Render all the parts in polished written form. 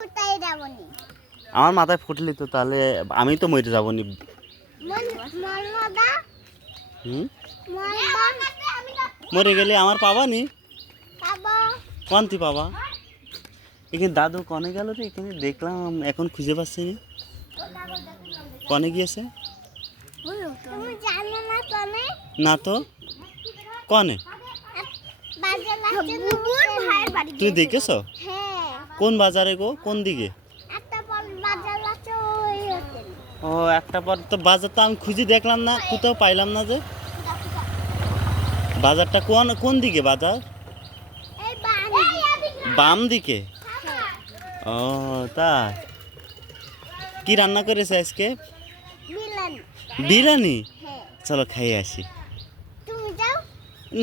কোথায় যাবনি? আমার মাথায় ফুটলি তো তাহলে আমি তো মরে যাবো নি। মরে গেলে আমার পাবা নি? কনতি পাবা? এখানে দাদু কনে গেল রে? এখানে দেখলাম এখন খুঁজে পাচ্ছি নি। কনে গিয়েছে? না তো কনে? তুই দেখেছ? কোন বাজারে গো? কোন দিকে? ও একটা পর তো বাজার তো আমি খুঁজে দেখলাম না, কোথাও পাইলাম না যে। বাজারটা কোন দিকে বাজার? বাম দিকে। ও তাই। কি রান্না করেছে আজকে? বিরিয়ানি। চলো খাইয়ে আসি।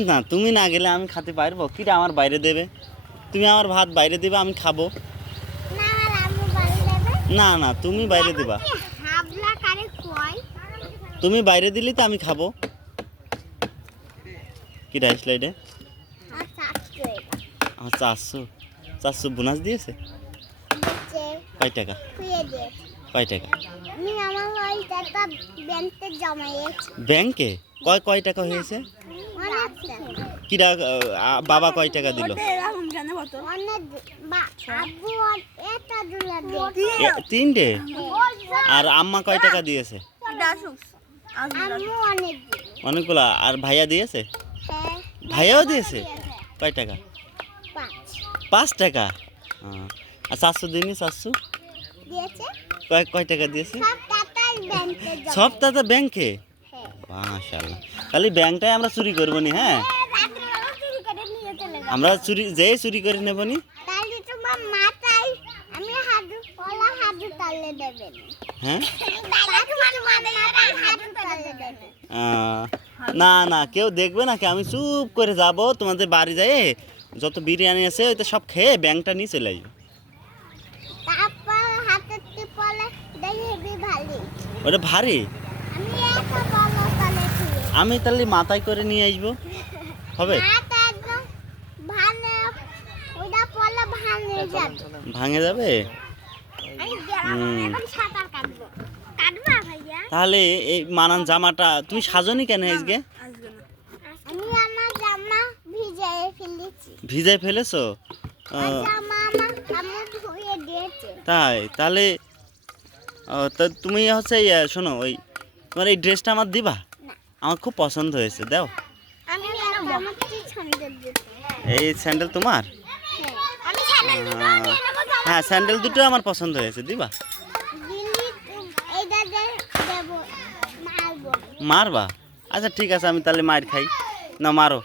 না তুমি না গেলে আমি খেতে পারবো? কিরা আমার বাইরে দেবে? তুমি আমার ভাত বাইরে দিবে, আমি খাবো। না না তুমি বাইরে দিবা। তুমি বাইরে দিলি তো আমি খাবো। কি রাইস লাইডে? 400 বোনাস দিয়েছে? কয় টাকা? কয় টাকা? ব্যাংকে কয় টাকা হয়েছে? কিরা বাবা কয় টাকা দিল? 3টে। আর আম্মা কয় টাকা দিয়েছে? অনেকগুলা। আর ভাইয়া দিয়েছে? ভাইয়াও দিয়েছে? কয় টাকা? 5 টাকা। আর 400 দিনই 400 কয় টাকা দিয়েছে? সব টাকা ব্যাংকে? মাশাআল্লাহ। তাহলে ব্যাংকটাই আমরা চুরি করবো নি। হ্যাঁ আমরা চুরি করে নেব নি। হ্যাঁ না না কেউ দেখবে না, আমি চুপ করে যাব তোমাদের বাড়ি যাই, যত বিরিয়ানি আছে ওইটা সব খেয়ে ব্যাংকটা নিয়ে চলে আসবো। ওটা ভারী। আমি তাহলে মাথায় করে নিয়ে আসবো, হবে? ভাঙে যাবে। তাহলে এই মানান জামাটা তুমি সাজনি কেন আজকে? ভিজাই ফেলেছো? তাই তাহলে তুমি হচ্ছে শোনো, ওই তোমার এই ড্রেসটা আমার দিবা? আমার খুব পছন্দ হয়েছে, দাও। এই স্যান্ডেল তোমার? হ্যাঁ স্যান্ডেল দুটো আমার পছন্দ হয়েছে, দিবা? মারবা? আচ্ছা ঠিক আছে, আমি তাহলে মার খাই না, মারো।